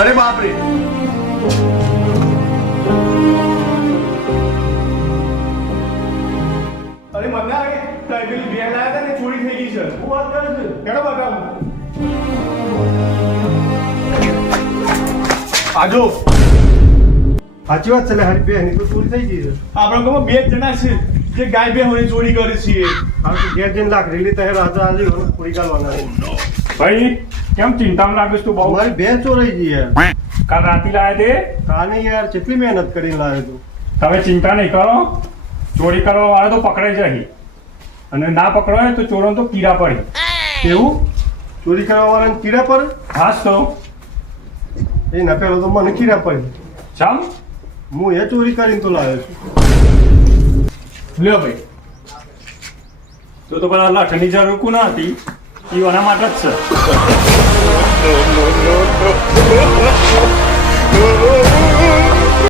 અરે બાપરે, અરે મને આવે પેલી બેન આવ્યા હતા ને ચોરી થઈ ગઈ છે. હું વાત કરું છું, કેનો બતાવું? આજો સાચી વાત છે લે હારી બેન તો ચોરી થઈ ગઈ છે. આપણા ગામમાં બે જ જણા છે જે ગાય બે હોની ચોરી કરે છે. આ તો ઘેર જઈને લાખ રેલી તહેર આજે આજે પૂરી કાઢવાના છે. ભાઈ કેમ ચિંતામાં લાગે તું બહુ? અમારી બે ચોરાઈ ગઈ યાર. કાલ રાતી લાયા તે કાલે યાર કેટલી મહેનત કરીને લાવ્યો તું. તમે ચિંતા નહીં કરો, ચોરી કરવા વાળો તો પકડાઈ જાય અને ના પકડાય તો ચોરોને તો કીડા પડે. એવું ચોરી કરવા વાળાને કીડા પડે? હાસ તો એ ના પેલો તો મને કીડા પડે. ચાલ હું એ ચોરી કરીને તો લાવ્યો છું. લ્યો ભાઈ, તો પેલા લાઠની જરૂર ના હતી, એ એના માટે જ છે.